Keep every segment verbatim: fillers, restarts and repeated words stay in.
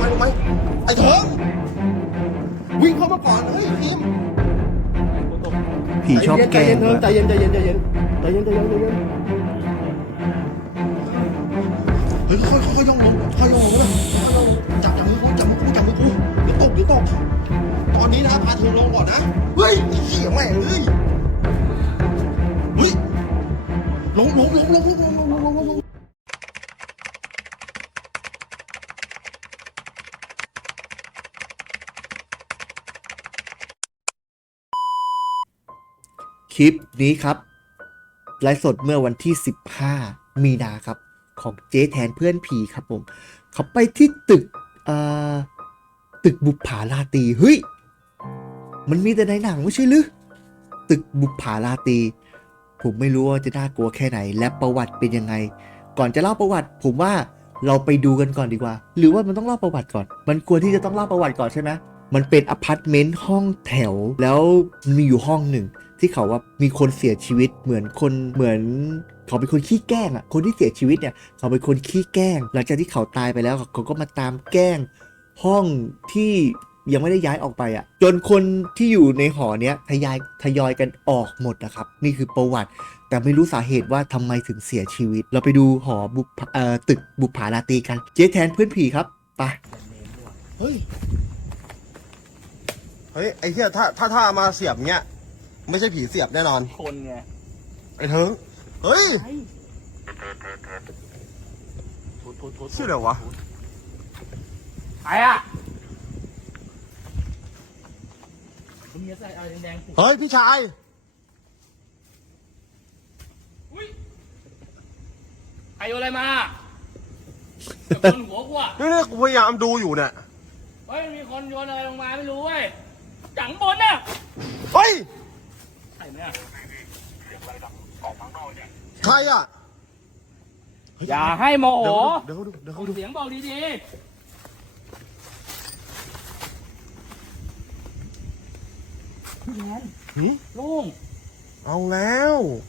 ลงไหมไอ้เถิงวิ่งเข้ามาก่อนเฮ้ยพิมผีชอบแกล้งใจเย็นใจเย็นใจเย็นใจเย็นใจเย็นใจเย็นเฮ้ยค่อยค่อยย่องลงค่อยย่องลงนะจับจับมือกูจับมือกูจับมือกูเดี๋ยวตกเดี๋ยวตกตอนนี้นะพาเธอลงก่อนนะเฮ้ยไอ้เหี้ยแม่งเฮ้ยเฮ้ยลงลงลงลงลงลงลงลงลงคลิปนี้ครับไลฟ์สดเมื่อวันที่สิบห้ามีนาครับของเจ๊แทนเพื่อนผีครับผมเขาไปที่ตึกเอ่อตึกบุปผาราตรีเฮ้ยมันมีแต่ในหนังไม่ใช่หรือตึกบุปผาราตรีผมไม่รู้ว่าจะน่ากลัวแค่ไหนและประวัติเป็นยังไงก่อนจะเล่าประวัติผมว่าเราไปดูกันก่อนดีกว่าหรือว่ามันต้องเล่าประวัติก่อนมันควรที่จะต้องเล่าประวัติก่อนใช่ไหมมันเป็นอพาร์ตเมนต์ห้องแถวแล้วมีอยู่ห้องหนึ่งที่เขาว่ามีคนเสียชีวิตเหมือนคนเหมือนเขาเป็นคนขี้แกล้งอ่ะคนที่เสียชีวิตเนี่ยเขาเป็นคนขี้แกล้งหลังจากที่เขาตายไปแล้วเขาก็มาตามแกล้งห้องที่ยังไม่ได้ย้ายออกไปอ่ะจนคนที่อยู่ในหอเนี้ยทยอยทยอยกันออกหมดนะครับนี่คือประวัติแต่ไม่รู้สาเหตุว่าทำไมถึงเสียชีวิตเราไปดูหอบุปเอ่อตึกบุปผาราตรีกันเจ๊แทนเพื่อนผีครับไปเฮ้ยเฮ้ยไอ้เหี้ยถ้าถ้าถ้ามาเสียบเนี้ยไม่ใช่ผีเสียบแน่นอนคนไงไอ้เถิงเฮ้ยทุบทุบทุบชื่ออะไรวะใครอ่ะคุณมีอะไรแดงๆเฮ้ยพี่ชายอุ้ยใครโยนอะไรมาแต่คนหัวกูอ่ะนี่นี่กูพยายามดูอยู่เนี่ยเฮ้ยมีคนโยนอะไรลงมาไม่รู้เว้ยจังบนน่ะเฮ้ยใครเนี่ยใครอ่ะอย่าให้โมโหเดี๋ยวดูเดี๋ยวส่งดูเสียงบอกดีๆพี่แทนหืมลุงเอาแล้ว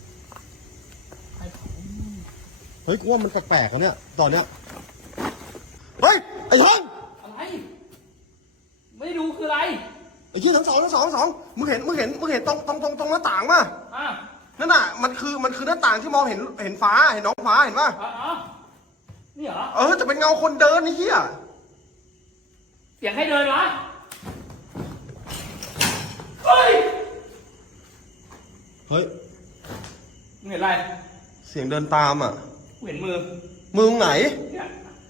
เฮ้ยกูว่ามันแปลกๆอะเนี่ยตอนเนี้ยเฮ้ยไอ้เถิงอะไร ไม่ดูคืออะไรไอ้ยี่ทั้งสองทั้งสองทั้งสองมึงเห็นมึงเห็นมึงเห็นตรงตรงตรงตรงหน้าต่างป่ะอ่ะนั่นน่ะมันคือมันคือหน้าต่างที่มองเห็นเห็นฟ้าเห็นน้องฟ้าเห็นป่ะอ๋ออ๋อนี่เหรอเออจะเป็นเงาคนเดินไอ้เหี้ยเสียงให้เดินวะเฮ้ยเฮ้ยมึงเห็นอะไรเสียงเดินตามอ่ะกูเห็นมือมึงไหนเนี่ย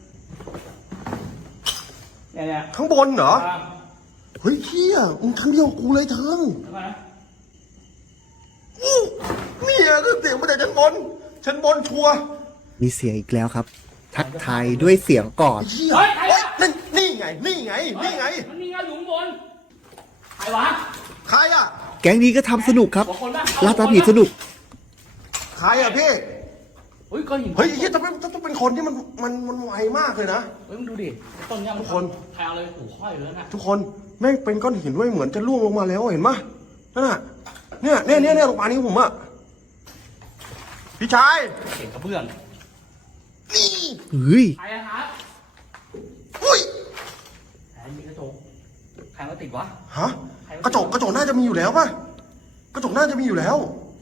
เนี่ยเนี่ยข้างบนเหรออ่ะเฮ้ยเหี้ยมึงครั้งเดียวกูเลยเถิงทำไมนะอื้อเนี่ยก็เสียงมาจากชั้นบนชั้นบนชัวร์มีเสียงอีกแล้วครับ ทักทายด้วยเสียงก่อนเหี้ยเฮ้ยใครเฮ้ยอะนั่นนี่ไงนี่ไงนี่ไงมันมีเงาอยู่ข้างบนใครวะใครอ่ะแก๊งนี้ก็ทำสนุกครับหัวคนปะล่าตาผีสนุกใครอ่ะพี่เฮ้ยก้อนหินเฮ้ยไอ้เหี้ยต้องเป็นต้องเป็นคนที่มันมันมันไวมากเลยนะเฮ้ยมึงดูดิต้นเนี้ยมันทุกคนใครเอาอะไรผูกข้อยเลยน่ะทุกคนแม่งเป็นก้อนหินด้วยเหมือนจะล่วงลงมาแล้วเห็นปะนั่นน่ะเนี่ยเนี่ยเนี่ยเนี่ยลงมานี้ผมอ่ะพี่ชายเสียงกระเบื้องนี่เฮ้ยใครอะครับอุ้ยแหมมีกระจกใครมาติดวะฮะกระจกกระจกน่าจะมีอยู่แล้วป่ะกระจกน่าจะมีอยู่แล้ว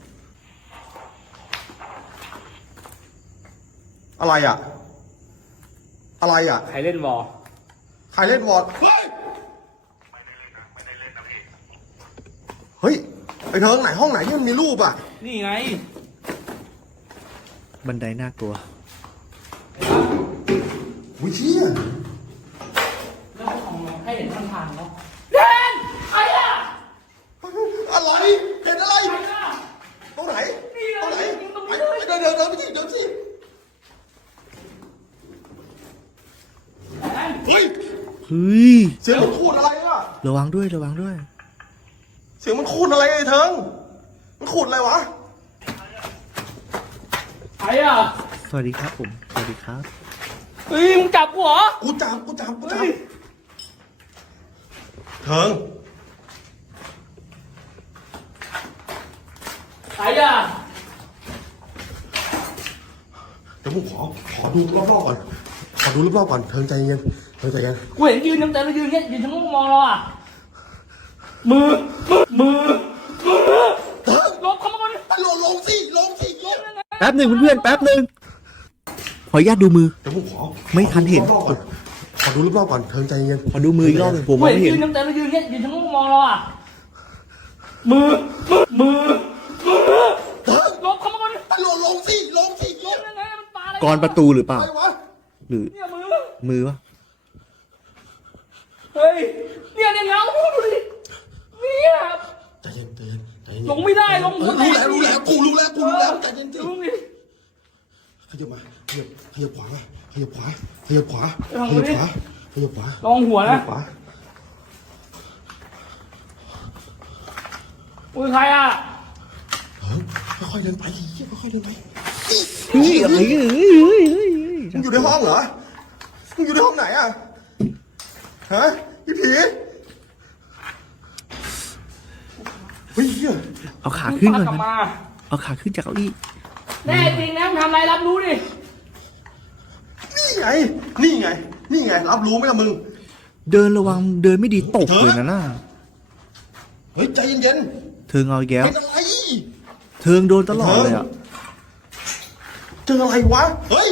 อะไรอ่ะ อะไรอ่ะใครเล่นวอลใครเล่นวอร์ดเฮ้ยเฮ้ยไอ้เทิงไหนห้องไหนที่มันมีรูปอ่ะนี่ไงบันไดน่ากลัววิเชี่ยแล้วของให้เห็นผ่านๆเนาะเล่นใครอะอะไรเห็นอะไรใครอะตรงไหนนี่ไงตรงไหนตรงไปนี้เลยเดินเดินเดินไปที่เดินสิแหมเฮ้ยเฮ้ยเสียงมันคูดอะไรอ่ะระวังด้วยระวังด้วยเสียงมันคูดอะไรไอ้เทิงมันคูดอะไรวะใครอะสวัสดีครับผม สวัสดีครับเฮ้ยมึงจับกูเหรอกูจับกูจับกูจับเฮ้ยเทิงใครอะเดี๋ยวผมขอขอดูรอบๆก่อนขอดูรอบๆก่อนเทิงใจเย็นเฮ้ยใจเย็นกูเห็นยืนเต็มๆแล้วยืนเงี้ยยืนทั้งมองเราอ่ะมือมือมือมือลบเข้ามาก่อนลงลงสิลงสิลงแป๊บหนึ่งเพื่อนๆแป๊บหนึ่งขออนุญาตดูมือเดี๋ยวผมขอไม่ทันเห็นขอดูรอบๆก่อนเทิงใจเย็นขอดูมืออีกรอบหนึ่งผมกูมองเห็นไม่เห็นยืนเต็มๆแล้วยืนเงี้ยยืนทั้งมองเราอ่ะมือมือมือมือลบเข้ามาก่อนลงลงสิลงสิลงยังไงมันปลาอะไรกรประตูหรือเปล่าอะไรวะหรือเนี่ยมือมือวะเฮ้ยเนี่ยเนี่ยเงาดูดิเนี่ยใจเย็นใจเย็นใจเย็นลงไม่ได้ลงหัวแตรู้กแล้วรู้แล้วกูรู้แล้วกูรู้แล้วใจเย็นสิลงดิขยับมาขยับขยับขวามาขยับขวาขยับขวาขยับขวาขยับขวาลองหัวขนะยับขวามือใครอ่ะเฮ้ยค่อยๆเดินไปเฮียค่อยๆเดินไปเฮ้ยอะไรเฮ้ยเฮ้ยเฮ้ยเฮ้ยมึงอยู่ในห้องเหรอมึงอยู่ในห้องไหนอ่ะฮะพี่ผีเฮ้ยเฮียเอาขาขึ้นก่อนกลับนะมาเอาขาขึ้นจากเก้าอี้แน่จริงนะมึงทำอะไรรับรู้ดินี่ไงนี่ไงนี่ไงรับรู้ไหมล่ะมึงเดินระวังเดินไม่ดีตกเลยนะน่าเฮ้ยใจเย็นเทิงเอาแก้ๆวเป็นอะไรเทิงโดนตลอดเลยอ่ะเจออะไรวะเฮ้ย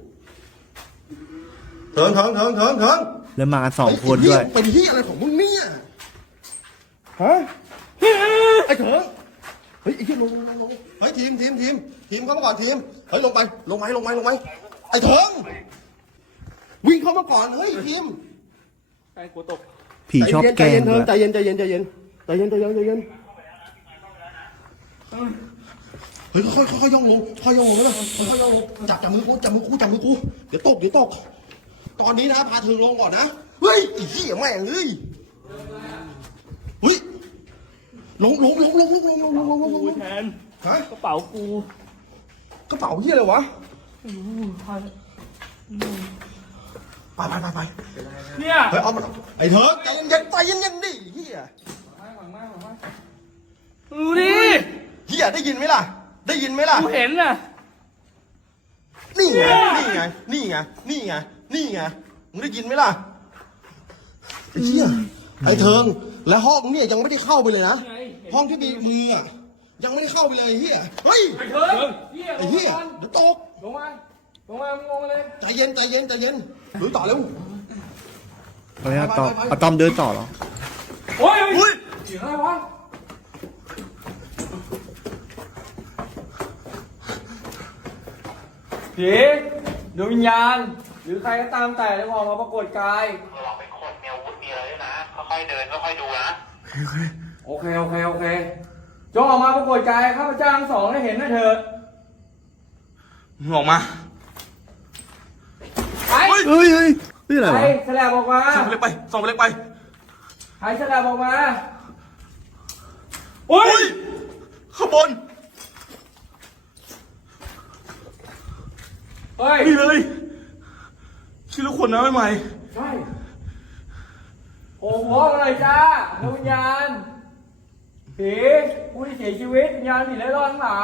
เถิงเถิงเถิงเถิงเถิงแล้วมากันสองคนด้วยเป็นที่อะไรของมึงเนี่ยฮะไอ้เถิงเฮ้ยไอ้ที่ลงลงลงลงเฮ้ยทีมทีมทีมทีมเข้ามาก่อนทีมเฮ้ยลงไปลงไหมลงไหมลงไหมไอ้เถิงวิ่งเข้ามาก่อนเฮ้ยทีมไอ้กูตกผีชอบแกล้งเถิด้วงยใจเย็นใจเย็นใจเย็นใจเย็นใจเย็นใจเย็นเฮ้ยค่อยค่อยย่องลงค่อยย่องลงนะค่อยย่องลงจับจับมือกูจับมือกูจับมือกูเดี๋ยวตกเดี๋ยวตกตอนนี้นะพาเถิงลงก่อนนะเฮ้ยไอ้เหี้ยแม่งเฮ้ยเฮ้ยลงลงลงลงลงลงลงลงลงลงลกูงแทนฮะกระเป๋ากูกระเป๋าเหี้ยอะไรวะอู้ใครไปไปไปไปเนี่ยเฮ้ยเอามันไอ้เถิงใจเย็นเย็นใจเย็นเย็นดิเหี้ยดูดิเหี้ยได้ยินไหมล่ะ ได้ยินไหมล่ะกูเห็นน่ะนี่ไงนี่ไงนี่ไงนี่ไงนี่ไงมึงได้ยินไหมล่ะไอ้เหี้ยไอ้เถิงและห้องเนี่ยยังไม่ได้เข้าไปเลยนะห้องที่มีมืออะยังไม่ได้เข้าไปเลยไอ้เหี้ยเฮ้ยไอ้เถิงเหี้ยไอ้เหี้ยเดี๋ยวตกลงมาลงมามึงลงมาเลยใจเย็นใจเย็นใจเย็นหรือต่อเร็วเอาเนี่ยตอมเอาตอมเดินต่อเหรอโอ้ยอุ้ยเสียงอะไรวะ ผีดวงวิญญาณ หรือใครก็ตามแต่ที่ออกมาปรากฏกายระวังเป็นคนมีอาวุธมีอะไรด้วยนะ ค่อยๆเดินค่อยๆดูนะโอเค โอเค โอเค จงออกมาปรากฏกายข้าพเจ้าทั้งสองได้เห็นนะเถิดมึงออกมาไอ้เฮ้ยเฮ้ยเฮ้ยอะไรไอ้วะแสลบออกมาส่องไปเล็กไปส่องไปเล็กไปไอ้แสลบออกมาโอ้ยข้างบนเฮ้ยนี่เลยคิดแล้วขวดน้ำใหม่ใช่โอ้โหอะไรจ้าดวงวิญญาณผีผู้ที่เสียชีวิตวิญญาณผีไร้รอดทั้งหลาย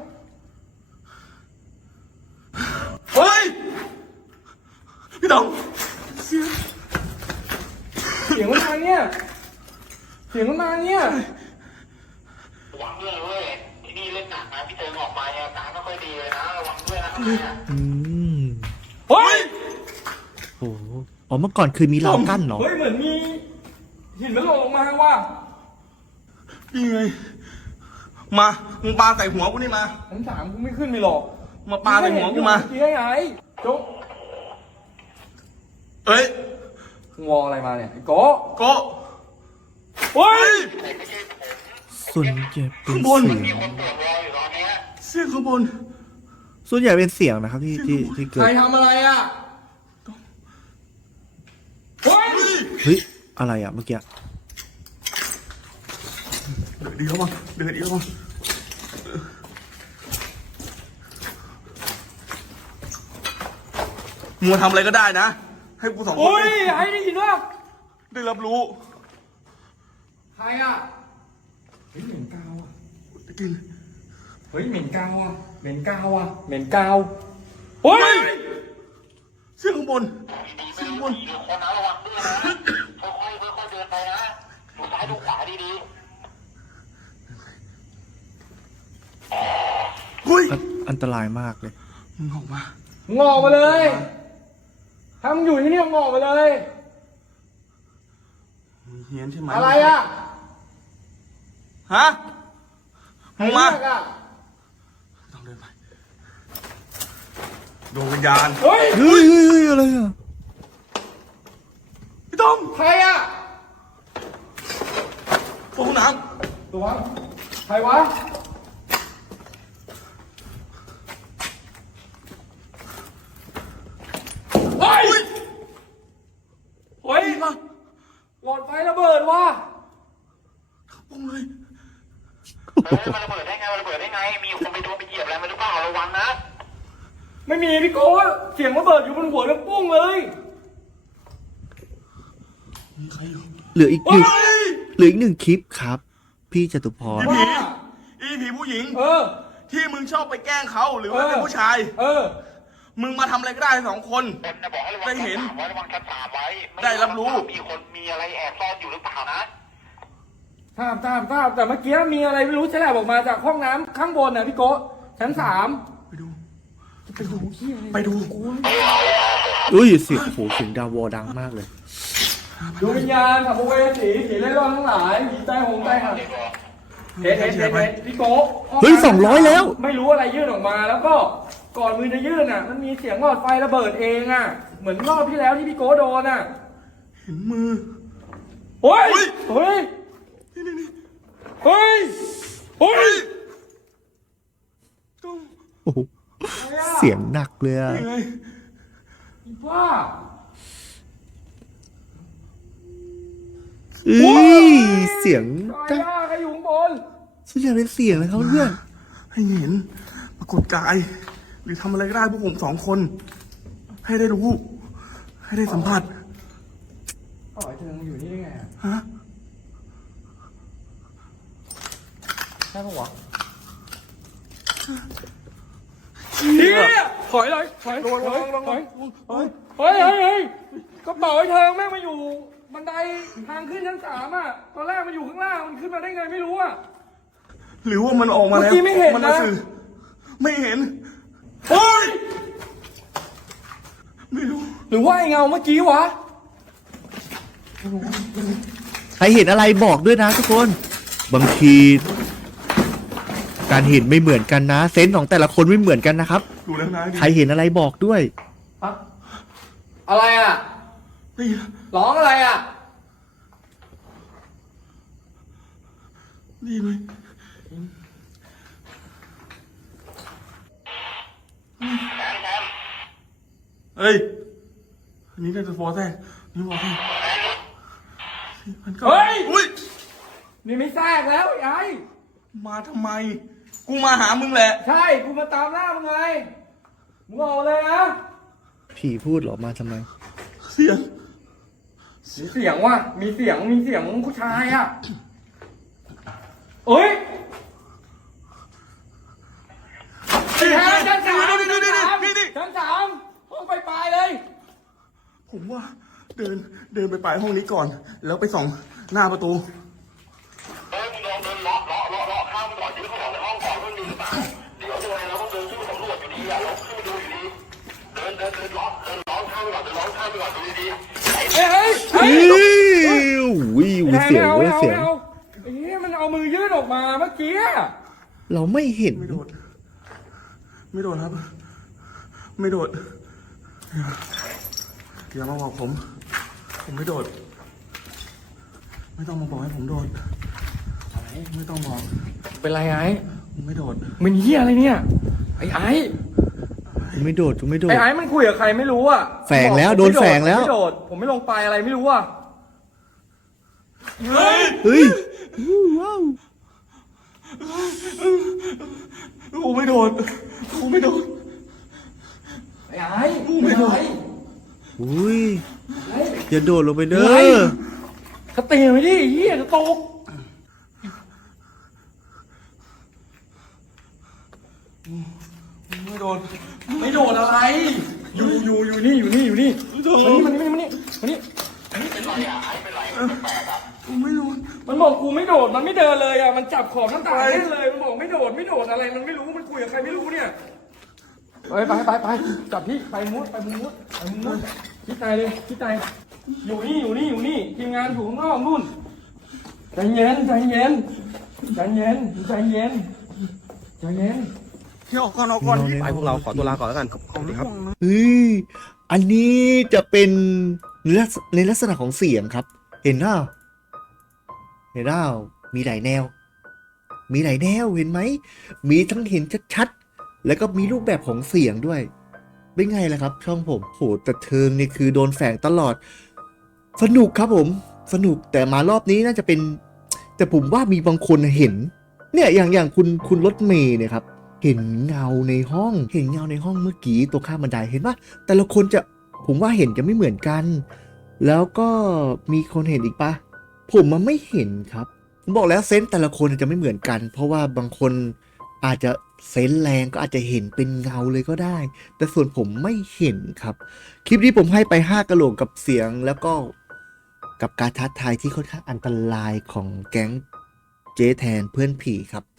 เฮ้ยพี่ดองเสียงมันมาเนี่ยเสียงมันมาเนี่ยระวังด้วยเว้ยที่นี่เล่นหนักนะพี่เติงออกมาเนี่ยอาการไม่ค่อยดีเลยนะ ระวังด้วยนะข้างในอ่ะอืมเฮ้ยโอ้โหอ๋อเมื่อก่อนเคยมีราวกั้นเหรอเฮ้ยเหมือนมีหินมันหล่นลงมาว่ะนี่ไงมามึงปาใส่หัวกูนี่มาชั้นสามกูไม่ขึ้นไปหรอกมาปาใส่หัวกูมาเมื่อกี้ไงจงเอ้ยงออะไรมาเนี่ยไอ้โกโก็เฮ้ยส่วนใหญ่เป็นข้างบนเสียงมีคนตรวจรออยู่ตอนเนี้ยเสียงข้างบนส่วนใหญ่เป็นเสียงนะครับที่ที่ที่เกิใครดทำอะไรอ่ะเฮ้ยเฮ้ยอะไรอ่ะเมื่อกี้เดือดดีเข้ามาเดือดดีเข้ามามึงมาทำอะไรก็ได้นะ ให้กูสองคนโอ้ยไอ้ได้ยินว่าได้รับรู้ใครอ่ะเฮ้ยเหม็นกาวอ่ะได้กินเฮ้ยเหม็นกาวอ่ะเหม็นกาวอ่ะเหม็นกาวเฮ้ยเสียงข้างบนดีๆเสีไม่ยงได้ข้างบนผีหรือคนนะระวังด้วยนะค่อยๆค่อยๆเดินไปนะดูซ้ายดูขวาดีๆเฮ้ยอันอันตรายมากเลยมึงออกมามึงออกมาเลยถ้ามึงอยู่ที่นี่มึงออกมาเลยมึงเฮี้ยนใช่ไหมอะไรอ่ะฮะมึงมาใครเรียกอ่ะต้องเดินไปดวงวิญญาณเฮ้ยเฮ้ยเฮ้ยเฮ้ยอะไรอ่ะพี่ต้อมใครอ่ะห้องน้ตัวใครวะเฮ้ยเฮ้ยำมาหลอดไฟระเบิดว่ะปุ้งเลยเฮ้ยมันระเบิดได้ไงมันระเบิดได้ไง มีคนไปโดนไปเหยียบอะไรมาหรือเปล่าระวังนะไม่มีพี่โก้เสียงระเบิดอยู่บนหัวแล้วปุ้งเลยมีใครอยู่เหลืออีกหเฮ้นึ่งยเหลืออีกหนึ่งคลิปครับ พี่จตุพรอีผีอีผีผู้หญิงเออที่มึงชอบไปแกล้งเขาหรือว่าเออเป็นผู้ชายเออมึงมาทำอะไรก็ได้สองคนคนนะบอกให้ระวังได้เห็นชั้นสามไว้ระวังชั้นสามไว้ม่ได้รับรู้มีคนมีอะไรแอบซ่อนอยู่หรือเปล่านะทราบทราบทราบแต่เมื่อกี้มีอะไรไม่รู้แฉลบออกมาจากห้องน้ำข้างบนน่ะพี่โก้ชั้นสามไปดูไปดูที่อะไรไปดูอุ้ยเสียงโอ้โหเสียงดาววอดังมากเลยดูวิญญาณสัมภเวสีผีเล่ร่อนทั้งหลายผีใต้หงใต้หันเฮ็ดเฮ็ดเฮ็ดเฮ็ดพี่โก้เฮ้ยสองร้อยแล้วไม่รู้อะไรยื่นออกมาแล้วก็ก่อนมือจะยื่นอ่ะ มันมีเสียงหลอดไฟระเบิดเองอ่ะ เหมือนรอบที่แล้วที่พี่โก้โดนอ่ะเห็นมือเฮ้ยเฮ้ยเฮ้ยนี่นี่นี่เฮ้ยเฮ้ยต้องโอ้โหเสียงหนักเลยอะยังไงอีบ้าเอ้ยเสียงตายยากใครอยู่ข้างบนส่วนใหญ่เป็นเสียงเลยครับเพื่อนให้เห็นปรากฏกาย หรือทำอะไรก็ได้พวกผมสองคน ให้ได้รู้ ให้ได้สัมผัสอ๋อไอ้เธอมาอยู่นี่ได้ไงอะฮะใช่ปะวะเฮียถอยเลยถอยถอยถอยถอยเฮ้ยเฮ้ยเฮ้ยกระเป๋าไอ้เธอแม่งมาอยู่บันไดทางขึ้นชั้นสามอ่ะ ตอนแรกมันอยู่ข้างล่าง มันขึ้นมาได้ไงไม่รู้อ่ะหรือว่ามันออกมาแล้วเมื่อกี้ไม่เห็นนะมัมาสื่อไม่เห็นโอ้ยไม่รู้หรือว่าไอ้เงาเมื่อกี้วะใครเห็นอะไรบอกด้วยนะทุกคน บางที การเห็นไม่เหมือนกันนะ เซนส์ของแต่ละคนไม่เหมือนกันนะครับดูแล้วนะดิใครเห็นอะไรบอกด้วยอะอะไรอ่ะได้ยินร้องอะไรอ่ะได้ยินไหม เฮ้ย อันนี้น่าจะฟอร์แท้นี่ฟอร์แท้มันก็เฮ้ยอุ้ยนี่ไม่แทรกแล้วไอ้ไอ้มาทำไม กูมาหามึงแหละใช่ กูมาตามหน้ามึงไง มึงออกเลยนะผีพูดเหรอมาทำไมเสียงมีเสียงว่ะ มีเสียง มีเสียงผู้ชายอ่ะเอ้ยเฮ้ยแทนชั้นสามนี่ชั้นนี่สามนี่นี่ชั้นสามห้องไปปลายๆเลยผมว่าเดินเดินไปปลายห้องนี้ก่อน แล้วไปส่องหน้าประตูเฮ้ยมึงลองเดินเลาะเลาะเลาะเลาะข้ามไปก่อนยืนเข้าไปในห้องก่อนว่ามีหรือเปล่าเดี๋ยวยังไงเราต้องเดินขึ้นไปสำรวจอยู่ดีอะเราขึ้นไปดูอยู่ดี เดินเดินเดินเลาะเดินเลาะข้ามไปก่อนเดินเลาะข้ามไปก่อนดูดีๆไอ้เฮ้ยเฮ้ยเฮ้เฮ้ยยอุ้ยมีเสียงไม่เว้ยอาเสียงไม่อาไอ้เหี้ยมันเอามือยื่นออกมาเมื่อกี้อะเราไม่เห็นไม่โดด ไม่โดดครับ ไม่โดด อย่ามาบอกผม ผมไม่โดด ไม่ต้องมาบอกให้ผมโดด ไม่ต้องบอกเป็นไรไอ้ผมไม่โดดมันเหี้ยอะไรเนี่ย ไอ้ไอ้กูไม่โดดกูไม่โดดไอ้ไอ้มันคุยกับใครไม่รู้อ่ะแฝงแล้วผมโดนแฝงแล้วผมไม่โดด ผมไม่ลงไปอะไรไม่รู้อ่ะเฮ้ยเฮ้ยว้าวกูไม่โดด กูไม่โดดไอ้ไอ้กูไม่โดดอ้อุ้ยอย่าโดดลงไปเด้ไอ้อเขาตีไปดิไอ้เหี้ยจะตกไม่โดดไม่โดดอะไรอยู่อยู่อยู่นี่อยู่นี่อยู่นี่มานี่มานี่มานี่มานี่เป็นไรอ่ะไอ้เป็นไรแปลกอ่ะไม่โดนมันบอกกูไม่โดดมันไม่เดินเลยอ่ะมันจับขอบหน้าต่างเล่นเลยมันบอกไม่โดดไม่โดดอะไรมันไม่รู้มันคุยกับใครไม่รู้เนี่ยไปไปไปไปจับพี่ไปมุดไปมุดไปมุดพี่ใจเลยพี่ใจอยู่นี่อยู่นี่อยู่นี่ทีมงานอยู่ข้างนอกนู่นใจเย็นใจเย็นใจเย็นใจเย็นใจเย็นพี่ออกก่อนออกก่อนไปพวกเราขอตัวลาก่อนแล้วกันขอบคุณครับเฮ้ยอันนี้จะเป็นในลักษในลักษณะของเสียงครับ เห็นเปล่าเห็นเปล่ามีหลายแนว มีหลายแนวเห็นไหมมีทั้งเห็นชัดๆแล้วก็มีรูปแบบของเสียงด้วยเป็นไงล่ะครับ ช่องผมโหแต่เทิงนี่คือโดนแฝงตลอด สนุกครับผมสนุกแต่มารอบนี้น่าจะเป็น แต่ผมว่ามีบางคนเห็น เนี่ยอย่างอย่างคุณคุณรถเมย์เนี่ยครับ เห็นเงาในห้อง เห็นเงาในห้องเมื่อกี้ตัวข้ามบันไดเห็นปะแต่ละคนจะผมว่าเห็นจะไม่เหมือนกัน แล้วก็มีคนเห็นอีกปะผมมันไม่เห็นครับผมบอกแล้วเซนส์แต่ละคนจะไม่เหมือนกัน เพราะว่าบางคนอาจจะเซนส์แรงก็อาจจะเห็นเป็นเงาเลยก็ได้ แต่ส่วนผมไม่เห็นครับ คลิปนี้ผมให้ไปห้ากะโหลกกับเสียงแล้วก็กับการท้าทายที่ค่อนข้างอันตรายของแก๊งเจ๊แทนเพื่อนผีครับ